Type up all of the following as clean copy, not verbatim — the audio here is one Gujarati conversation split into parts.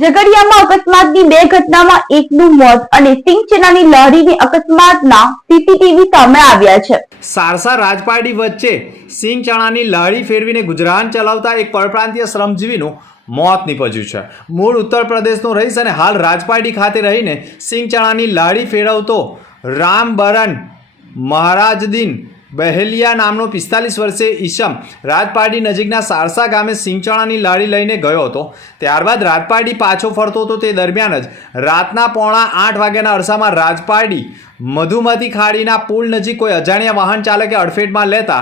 ઝઘડિયામાં અકસ્માતની બે ઘટનામાં એકનું મોત અને સિંગ ચનાની લહેરીની અકસ્માતના સીસીટીવી સામે આવ્યા છે। સારસા રાજપારડી વચ્ચે સિંગ ચણાની લહેરી ફેરવીને ગુજરાન ચલાવતા એક પરપ્રાંતીય શ્રમજીવીનું મોત નીપજ્યું છે। મૂળ ઉત્તર પ્રદેશનો રહીશ અને હાલ રાજપારડી ખાતે રહીને સિંગ ચણાની લહેરી ફેરવતો રામબરન મહારાજદીન બહેલિયા નામનો 45 વર્ષીય ઈસમ રાજપારડી નજીકના સારસા ગામે સિંગચણાની લારી લઈને ગયો હતો। ત્યારબાદ રાજપારડી પાછો ફરતો હતો। તે દરમિયાન જ રાતના 7:45 વાગ્યાના અરસામાં રાજપારડી મધુમતી ખાડીના પુલ નજીક કોઈ અજાણ્યા વાહન ચાલકે અડફેટમાં લેતા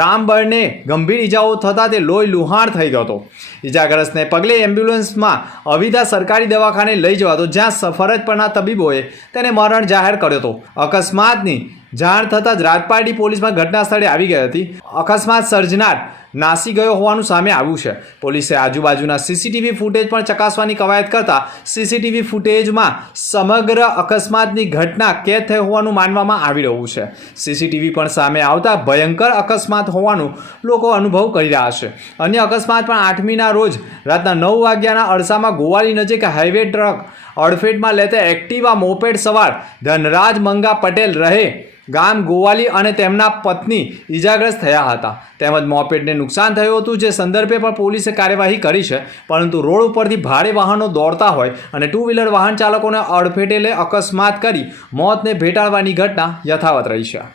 રામબરને ગંભીર ઈજાઓ થતાં તે લોહી લુહાણ થઈ ગયો હતો। ઈજાગ્રસ્તને પગલે એમ્બ્યુલન્સમાં અવિધા સરકારી દવાખાને લઈ જવાતો, જ્યાં ફરજ પરના તબીબોએ તેને મરણ જાહેર કર્યો હતો। અકસ્માતની જાણ થતાં જ રાજપારડી પોલીસમાં ઘટના સ્થળે આવી ગઈ હતી। અકસ્માત સર્જનાર નાસી ગયો હોવાનું સામે આવ્યું છે। પોલીસે આજુબાજુના સીસીટીવી ફૂટેજ પણ ચકાસવાની કવાયત કરતા સીસીટીવી ફૂટેજમાં સમગ્ર અકસ્માતની ઘટના કેદ થઈ હોવાનું માનવામાં આવી રહ્યું છે। સીસીટીવી પણ સામે આવતા ભયંકર અકસ્માત હોવાનું લોકો અનુભવ કરી રહ્યા છે। અન્ય અકસ્માત પણ 8મીના રોજ રાતના 9 વાગ્યાના અરસામાં ગોવાલી નજીક હાઈવે ટ્રક અડફેટમાં લેતા એક્ટિવા મોપેડ સવાર ધનરાજ મંગા પટેલ રહે ગામ ગોવાલી અને તેમના પત્ની ઈજાગ્રસ્ત થયા હતા, તેમજ મોપેડને નુકસાન થયું હતું। જે સંદર્ભે પણ પોલીસે કાર્યવાહી કરી છે, પરંતુ રોડ ઉપરથી ભારે વાહનો દોડતા હોય અને 2 વ્હીલર વાહન ચાલકોને અડફેટે લઈ અકસ્માત કરી મોતને ભેટાડવાની ઘટના યથાવત રહી છે।